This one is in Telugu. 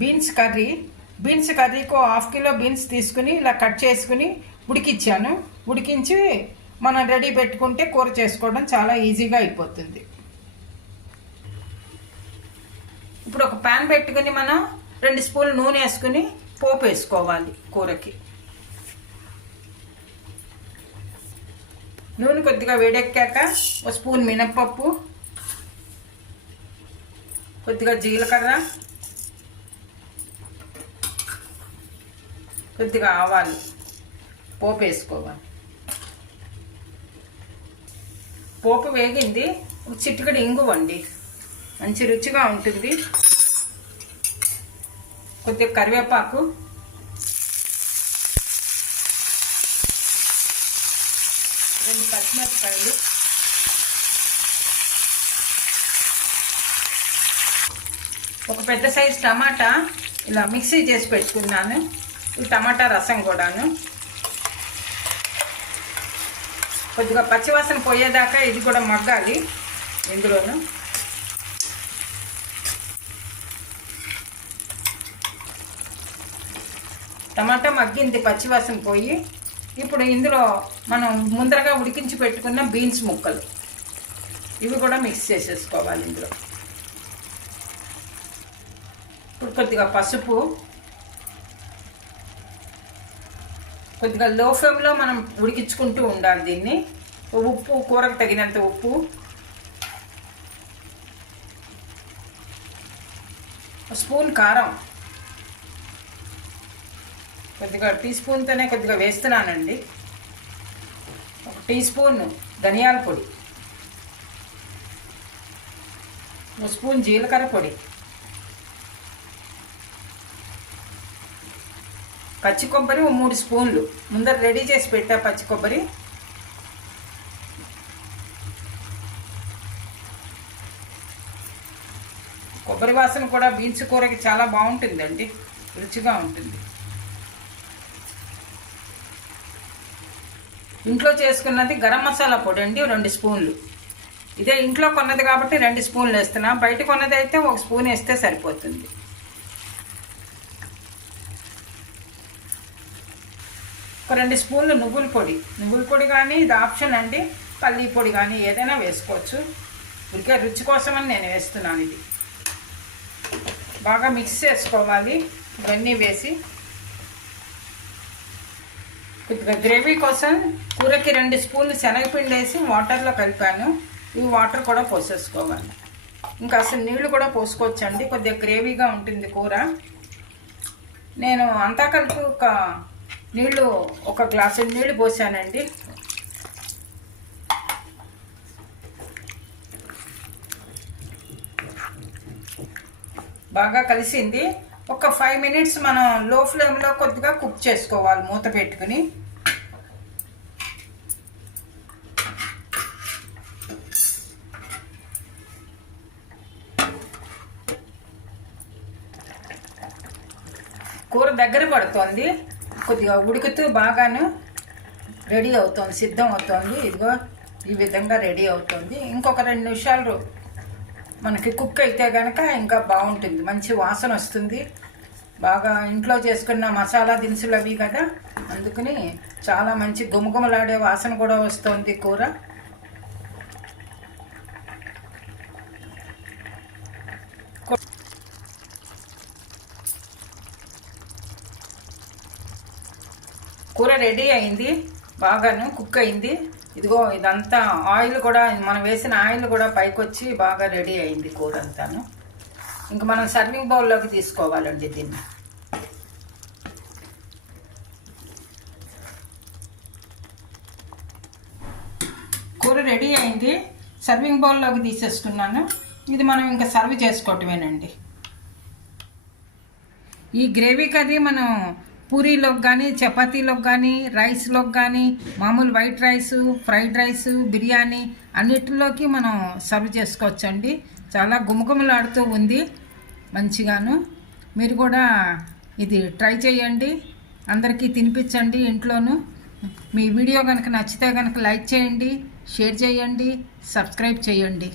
Beans curry. బీన్స్ కర్రీకి హాఫ్ కిలో బీన్స్ తీసుకుని ఇలా కట్ చేసుకుని ఉడికిచ్చాను. ఉడికించి మనం రెడీ పెట్టుకుంటే కూర చేసుకోవడం చాలా ఈజీగా అయిపోతుంది. ఇప్పుడు ఒక ప్యాన్ పెట్టుకుని మనం రెండు స్పూన్లు నూనె వేసుకుని పోపు వేసుకోవాలి కూరకి. నూనె కొద్దిగా వేడెక్కాక ఒక స్పూన్ మినప్పప్పు కొద్దిగా జీలకర్ర కొద్దిగా ఆవాలు పోపు వేసుకోవాలి. పోపు వేగింది ఒక చిటికడి ఇంగు వండి మంచి రుచిగా ఉంటుంది. కొద్దిగా కరివేపాకు. రెండు పచ్చిమిరపకాయలు. ఒక పెద్ద సైజు టమాటా ఇలా మిక్సీ చేసి పెట్టుకున్నాను. ఈ టమాటా రసం కూడాను. కొద్దిగా పచ్చివాసన పోయేదాకా ఇది కూడా మగ్గాలి ఇందులోను. టమాటా మగ్గింది పచ్చివాసన పోయి ఇప్పుడు ఇందులో మనం ముందరగా ఉడికించి పెట్టుకున్న బీన్స్ ముక్కలు. ఇవి కూడా మిక్స్ చేసేసుకోవాలి ఇందులో. ఇప్పుడు కొద్దిగా పసుపు కొద్దిగా లో ఫ్లేమ్లో మనం ఉడికించుకుంటూ ఉండాలి దీన్ని. ఉప్పు కూరకు తగినంత ఉప్పు. స్పూన్ కారం. కొద్దిగా టీ స్పూన్తోనే కొద్దిగా వేస్తున్నానండి. ఒక టీ స్పూన్ ధనియాల పొడి. ఒక స్పూన్ జీలకర్ర పొడి. పచ్చి కొబ్బరి ఓ మూడు స్పూన్లు. ముందర రెడీ చేసి పెట్టా పచ్చి కొబ్బరి. కొబ్బరి వాసన కూడా బీన్స్ కూరకి చాలా బాగుంటుందండి. రుచిగా ఉంటుంది. ఇంట్లో చేసుకున్నది గరం మసాలా పొడి అండి రెండు స్పూన్లు. ఇదే ఇంట్లో కొన్నది కాబట్టి రెండు స్పూన్లు వేస్తున్నా. బయట కొన్నది అయితే ఒక స్పూన్ వేస్తే సరిపోతుంది. ఒక రెండు స్పూన్లు నువ్వుల పొడి. నువ్వుల పొడి కానీ ఇది ఆప్షన్ అండి. పల్లీ పొడి కానీ ఏదైనా వేసుకోవచ్చు. ఇంకా రుచి కోసమని నేను వేస్తున్నాను ఇది. బాగా మిక్స్ చేసుకోవాలి. ఇవన్నీ వేసి కొద్దిగా గ్రేవీ కోసం కూరకి రెండు స్పూన్లు శనగపిండి వేసి వాటర్లో కలిపాను. ఈ వాటర్ కూడా పోసేసుకోవాలి. ఇంకా అసలు నీళ్ళు కూడా పోసుకోవచ్చండి. కొద్దిగా గ్రేవీగా ఉంటుంది కూర. నేను అంతా కలిపి ఒక నీళ్ళు ఒక గ్లాసు నీళ్ళు పోసానండి. బాగా కలిసింది. ఒక ఫైవ్ మినిట్స్ మనం లో ఫ్లేమ్లో కొద్దిగా కుక్ చేసుకోవాలి మూత పెట్టుకుని. కూర దగ్గర పడుతోంది. కొద్దిగా ఉడుకుతూ బాగాను రెడీ అవుతుంది సిద్ధం అవుతుంది. ఇదిగో ఈ విధంగా రెడీ అవుతుంది. ఇంకొక రెండు నిమిషాలు మనకి కుక్ అయితే కనుక ఇంకా బాగుంటుంది. మంచి వాసన వస్తుంది. బాగా ఇంట్లో చేసుకున్న మసాలా దినుసులు అవి కదా అందుకని చాలా మంచి గుమగుమలాడే వాసన కూడా వస్తుంది కూర. కూర రెడీ అయింది బాగాను కుక్ అయింది. ఇదిగో ఇదంతా ఆయిల్ కూడా మనం వేసిన ఆయిల్ కూడా పైకి వచ్చి బాగా రెడీ అయింది కూర అంతాను ఇంకా మనం సర్వింగ్ బౌల్లోకి తీసుకోవాలండి దీన్ని. కూర రెడీ అయింది సర్వింగ్ బౌల్లోకి తీసేసుకున్నాను. ఇది మనం ఇంకా సర్వ్ చేసుకోవటమేనండి. ఈ గ్రేవీ కర్రీ మనం పూరీలోకి కానీ చపాతీలోకి కానీ రైస్లోకి కానీ మామూలు white rice fried rice biryani అన్నిటిలోకి మనం సర్వ్ చేసుకోవచ్చండి. చాలా గుమగుమలాడుతూ ఉంది మంచిగాను. మీరు కూడా ఇది ట్రై చేయండి. అందరికీ తినిపించండి ఇంట్లోనూ. మీ వీడియో కనుక నచ్చితే కనుక లైక్ చేయండి షేర్ చేయండి సబ్స్క్రైబ్ చేయండి.